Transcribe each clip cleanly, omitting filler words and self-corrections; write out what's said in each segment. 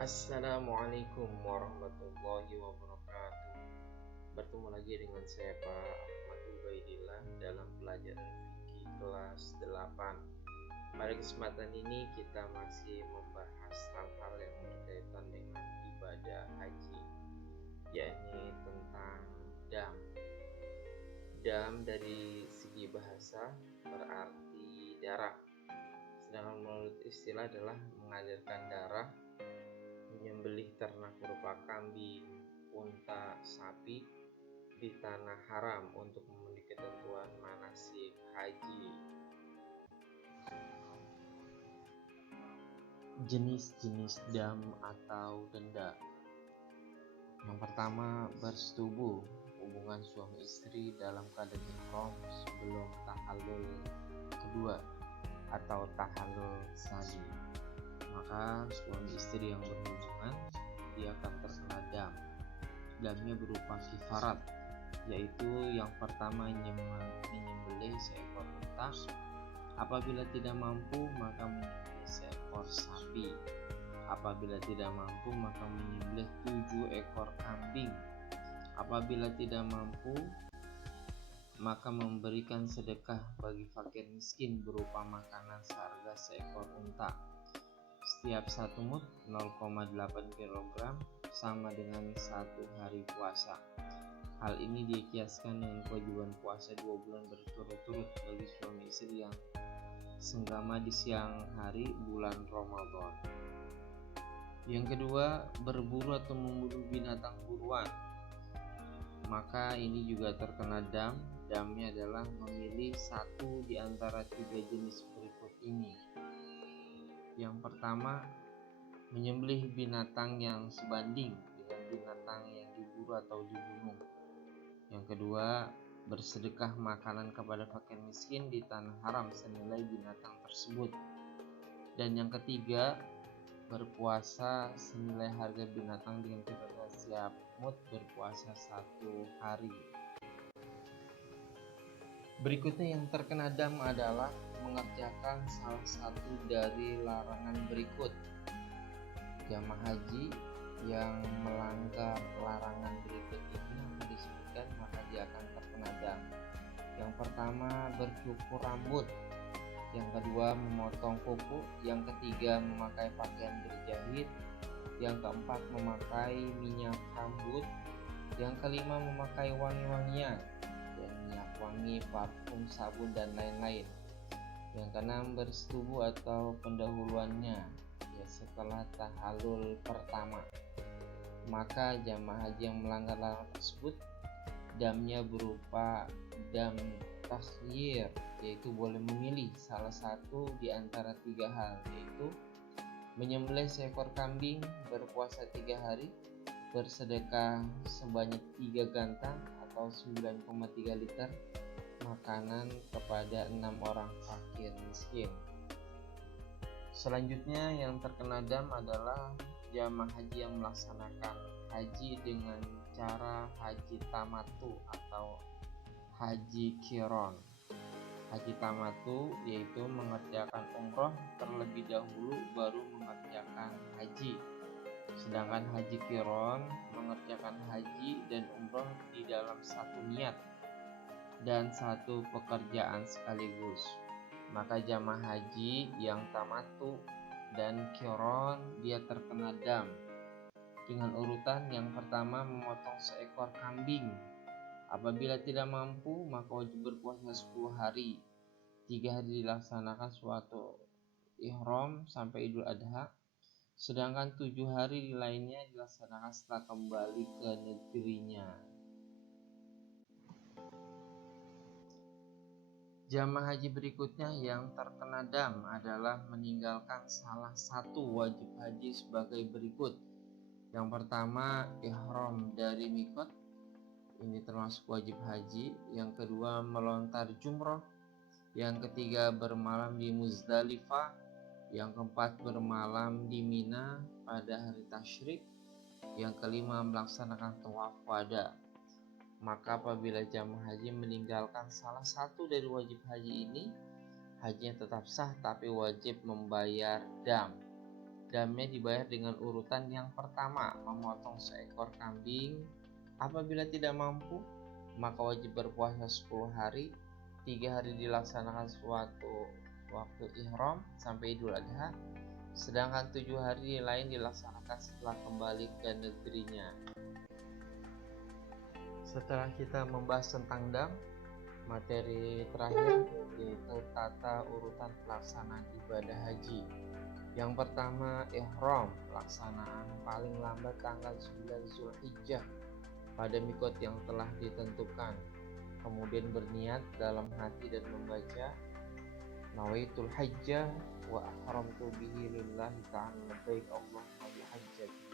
Assalamualaikum warahmatullahi wabarakatuh. Bertemu lagi dengan saya Pak Ahmad Ubaidillah dalam pelajaran fikih kelas 8. Pada kesempatan ini kita masih membahas hal-hal yang berkaitan dengan ibadah haji, yakni tentang dam. Dam dari segi bahasa berarti darah, sedangkan menurut istilah adalah mengalirkan darah. Menyembelih ternak berupa kambing, unta, sapi di tanah haram untuk memenuhi ketentuan manasik haji. Jenis-jenis dam atau denda. Yang pertama, bersetubuh, hubungan suami istri dalam keadaan ihram sebelum tahallul kedua atau tahallul tsani. Maka suami istri yang berhubungan dia akan terkena dam. Damnya berupa kifarat, yaitu yang pertama menyembelih seekor unta. Apabila tidak mampu maka menyembelih seekor sapi. Apabila tidak mampu maka menyembelih 7 ekor kambing. Apabila tidak mampu maka memberikan sedekah bagi fakir miskin berupa makanan seharga seekor unta. Setiap 1 mud 0,8 kg sama dengan 1 hari puasa. Hal ini dikiaskan dengan kewajiban puasa 2 bulan berturut-turut bagi suami istri yang senggama di siang hari bulan Ramadan. Yang kedua, berburu atau membunuh binatang buruan. Maka ini juga terkena dam. Damnya adalah memilih satu di antara 3 jenis berikut ini. Yang pertama, menyembelih binatang yang sebanding dengan binatang yang diburu atau dibunuh. Yang kedua, bersedekah makanan kepada fakir miskin di tanah haram senilai binatang tersebut. Dan yang ketiga, berpuasa senilai harga binatang dengan catatan setiap mud berpuasa 1 hari. Berikutnya yang terkena dam adalah mengerjakan salah satu dari larangan berikut. Jamaah haji yang melanggar larangan berikut ini yang disebutkan maka dia akan terkena dam. Yang pertama, bercukur rambut. Yang kedua, memotong kuku. Yang ketiga, memakai pakaian berjahit. Yang keempat, memakai minyak rambut. Yang kelima, memakai wangi-wangian dan minyak wangi, parfum, sabun, dan lain-lain. Yang keenam, bersetubuh atau pendahuluannya setelah tahallul pertama. Maka jamaah haji yang melanggar larangan tersebut damnya berupa dam takhyir, yaitu boleh memilih salah satu di antara 3 hal, yaitu menyembelih seekor kambing, berpuasa 3 hari, bersedekah sebanyak 3 gantang atau 9,3 liter makanan kepada 6 orang fakir miskin. Selanjutnya yang terkena dam adalah jamaah haji yang melaksanakan haji dengan cara haji tamattu atau haji qiron. Haji tamattu yaitu mengerjakan umroh terlebih dahulu baru mengerjakan haji. Sedangkan haji qiron mengerjakan haji dan umroh di dalam satu niat dan satu pekerjaan sekaligus. Maka jamaah haji yang tamattu dan qiron dia terkena dam dengan urutan. Yang pertama, memotong seekor kambing. Apabila tidak mampu maka wajib berpuasa 10 hari. 3 hari dilaksanakan suatu ihram sampai Idul Adha, sedangkan 7 hari lainnya dilaksanakan setelah kembali ke negerinya. Jamaah haji berikutnya yang terkena dam adalah meninggalkan salah satu wajib haji sebagai berikut. Yang pertama, ihram dari mikot, ini termasuk wajib haji. Yang kedua, melontar jumroh. Yang ketiga, bermalam di Muzdalifah. Yang keempat, bermalam di Mina pada hari tasyrik. Yang kelima, melaksanakan tawaf wada. Maka apabila jamaah haji meninggalkan salah satu dari wajib haji ini, hajinya tetap sah tapi wajib membayar dam. Damnya dibayar dengan urutan yang pertama, memotong seekor kambing. Apabila tidak mampu, maka wajib berpuasa 10 hari. 3 hari dilaksanakan suatu waktu ihram sampai Idul Adha, sedangkan 7 hari lain dilaksanakan setelah kembali ke negerinya. Setelah kita membahas tentang dam, materi terakhir yaitu tata urutan pelaksanaan ibadah haji. Yang pertama, ihram, pelaksanaan paling lambat tanggal 9 Zulhijjah pada mikot yang telah ditentukan. Kemudian berniat dalam hati dan membaca Nawaitul hajjah wa ahramtu bihi lillahi ta'ala labbaik Allahumma bihajjati.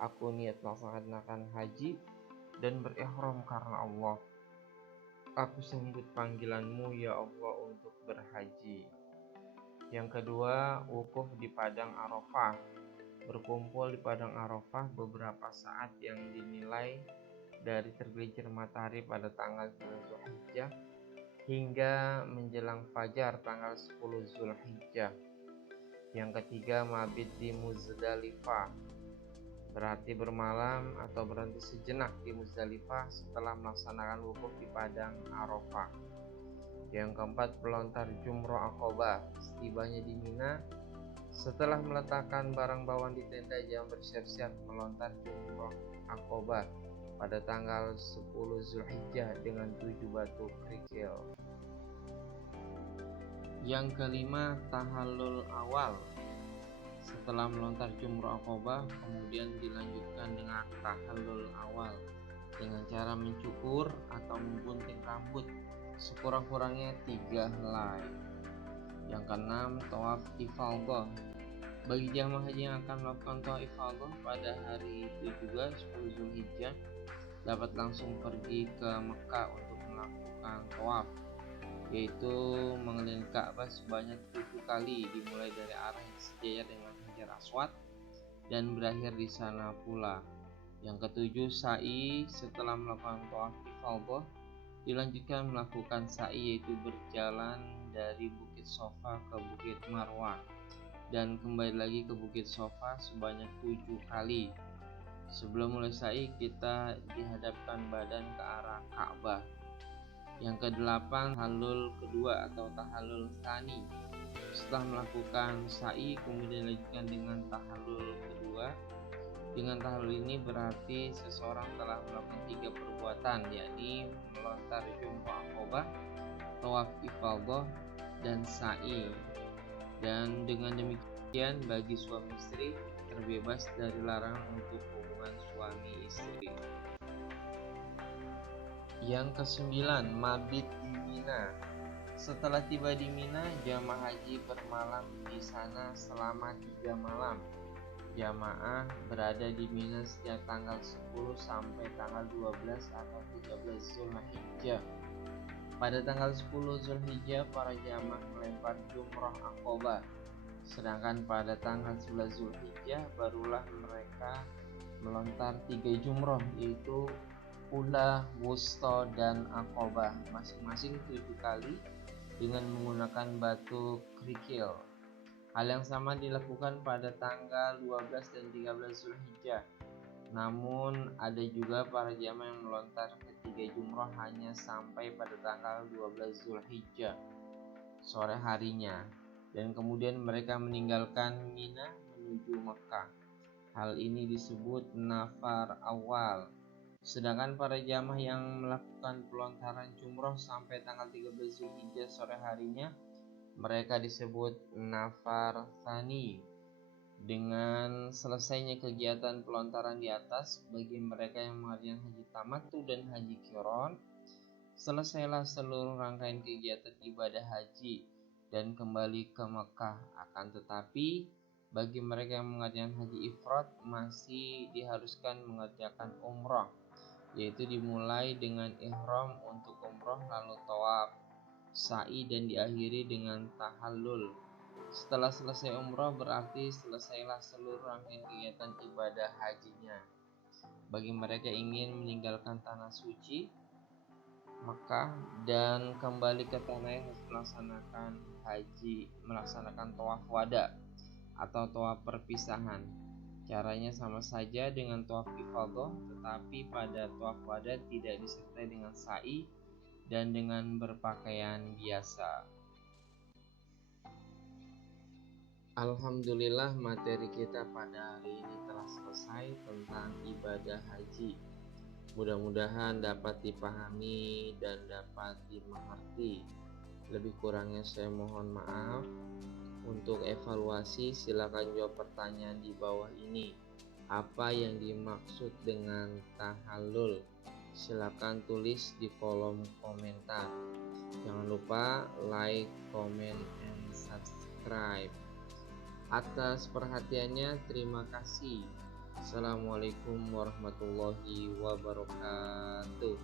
Aku niat melaksanakan haji dan berihram karena Allah. Aku sambut panggilanmu ya Allah untuk berhaji. Yang kedua, wukuf di Padang Arafah. Berkumpul di Padang Arafah beberapa saat yang dinilai dari tergelincir matahari pada tanggal 9 Zulhijjah hingga menjelang fajar tanggal 10 Zulhijjah. Yang ketiga, mabit di Muzdalifah. Berarti bermalam atau berhenti sejenak di Muzdalifah setelah melaksanakan wukuf di Padang Arafah. Yang keempat, melontar jumroh Aqobah. Setibanya di Mina, setelah meletakkan barang bawaan di tenda, jangan bersiap-siap melontar jumroh Aqobah pada tanggal 10 Zulhijjah dengan 7 batu kerikil. Yang kelima, tahallul awal. Setelah melontar jumroh Aqobah, kemudian dilanjutkan dengan tahallul awal dengan cara mencukur atau menggunting rambut sekurang-kurangnya 3 helai. Yang keenam, tawaf ifadhah. Bagi jamaah haji yang akan melakukan tawaf ifadhah pada hari itu juga 10 Zulhijjah, dapat langsung pergi ke Mekah untuk melakukan tawaf, yaitu mengelilingi Ka'bah sebanyak 7 kali, dimulai dari arah yang sejajar dengan Hajar Aswad dan berakhir di sana pula. Yang ketujuh, sa'i. Setelah melakukan tawaf ifadhah, dilanjutkan melakukan sa'i, yaitu berjalan dari Bukit Sofa ke Bukit Marwah dan kembali lagi ke Bukit Sofa sebanyak 7 kali. Sebelum mulai sa'i, kita dihadapkan badan ke arah Ka'bah. Yang kedelapan, tahallul kedua atau tahallul tsani. Setelah melakukan sa'i, kemudian dilanjutkan dengan tahallul kedua. Dengan tahallul ini berarti seseorang telah melakukan 3 perbuatan, yakni melontar jumroh Aqobah, tawaf ifadhah, dan sa'i. Dan dengan demikian, bagi suami istri terbebas dari larangan untuk hubungan suami istri. Yang kesembilan, mabit di Mina. Setelah tiba di Mina, jamaah haji bermalam di sana selama 3 malam. Jamaah berada di Mina sejak tanggal 10 sampai tanggal 12 atau 13 Zulhijjah. Pada tanggal 10 Zulhijjah, para jamaah melempar jumroh Aqobah. Sedangkan pada tanggal 11 Zulhijjah barulah mereka melontar 3 jumroh, yaitu Ula, Wusta, dan Aqobah, masing-masing 7 kali dengan menggunakan batu kerikil. Hal yang sama dilakukan pada tanggal 12 dan 13 Zulhijjah. Namun ada juga para jamaah yang melontar ketiga jumroh hanya sampai pada tanggal 12 Zulhijjah sore harinya, dan kemudian mereka meninggalkan Mina menuju Mekah. Hal ini disebut nafar awal. Sedangkan para jamaah yang melakukan pelontaran jumroh sampai tanggal 13 Zulhijjah sore harinya, mereka disebut nafar tsani. Dengan selesainya kegiatan pelontaran di atas, bagi mereka yang mengerjakan haji tamattu dan haji qiron, selesailah seluruh rangkaian kegiatan ibadah haji dan kembali ke Mekah. Akan tetapi, bagi mereka yang mengerjakan haji ifrad, masih diharuskan mengerjakan umrah, yaitu dimulai dengan ihram untuk umrah, lalu tawaf, sa'i, dan diakhiri dengan tahallul. Setelah selesai umrah berarti selesailah seluruh rangkaian kegiatan ibadah hajinya. Bagi mereka ingin meninggalkan tanah suci Mekah dan kembali ke tanah yang melaksanakan haji, melaksanakan tawaf wada atau tawaf perpisahan. Caranya sama saja dengan tawaf ifadah, tetapi pada tawaf wada tidak disertai dengan sa'i dan dengan berpakaian biasa. Alhamdulillah, materi kita pada hari ini telah selesai tentang ibadah haji. Mudah-mudahan dapat dipahami dan dapat dimengerti. Lebih kurangnya saya mohon maaf. Untuk evaluasi, silakan jawab pertanyaan di bawah ini. Apa yang dimaksud dengan tahallul? Silakan tulis di kolom komentar. Jangan lupa like, comment, and subscribe. Atas perhatiannya terima kasih. Assalamualaikum warahmatullahi wabarakatuh.